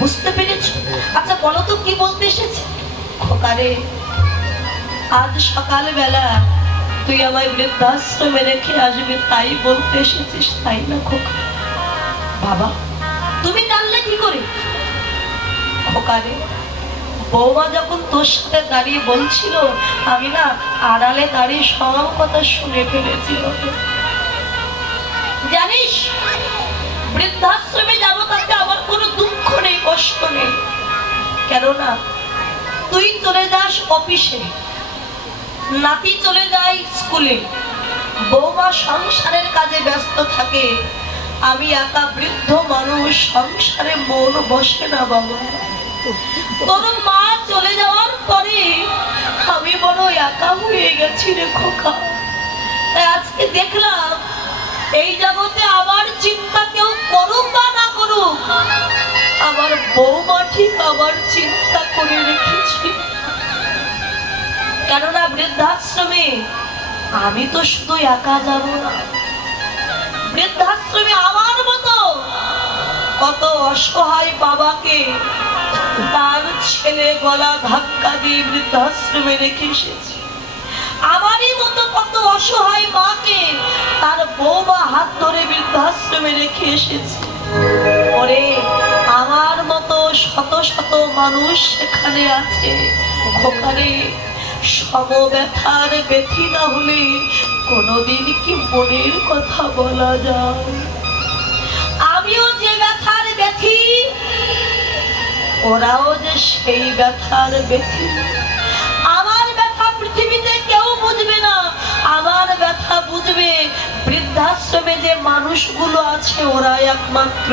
বুঝতে পেরেছ? আচ্ছা বলো তো, কি বলতে এসেছে? খোকারে, আজ সকালবেলা তুই আমায় আসবে, তাই বলতে এসেছিস, তাই না, খোকা? বাবা, তুমি কি করে? খোকারে, বৌমা যখন তোর সাথে দাঁড়িয়ে বলছিল, আমি না আড়ালে দাঁড়িয়ে সব কথা শুনে ফেলেছি জানিস, বৃদ্ধাশ্রমে কষ্ট নেই। কেননা তুই চলে যাস অফিসে, নাতি চলে যায় স্কুলে। বৌমা সংসারের কাজে ব্যস্ত থাকে। আমি একা বৃদ্ধ মানুষ, সংসারে মন বসে না বাবা। তোর মা চলে যাওয়ার পরে আমি বড় একা হয়ে গেছি রে খোকা। তাই আজকে দেখলাম, এই জগতে আমার চিন্তা কেউ করুক বা না করুক আমার বৌমা ঠিক আমার চিন্তা করে রেখেছি। কেননা বৃদ্ধাশ্রমে আমি তো শুধু একা যাব না। বৃদ্ধাশ্রমে আমার মতো কত অসহায় বাবাকে তার ছেলে গলা ধাক্কা দিয়ে বৃদ্ধাশ্রমে রেখে এসেছি। আমারই মতো কত অসহায় মাকে তার বৌমা হাত ধরে বৃদ্ধাশ্রমে রেখে এসেছে। শত শত মানুষ সেখানে আছে। ওখানে সম ব্যথার ব্যথি না হলে কোনোদিন কি মনের কথা বলা যায়? আমিও যে ব্যথার ব্যথি, ওরাও যে সেই ব্যথার ব্যথি। আমার ব্যথা পৃথিবীতে কেউ বুঝবে না। আমার ব্যথা বুঝবে বৃদ্ধাশ্রমে যে মানুষগুলো আছে, ওরাই একমাত্র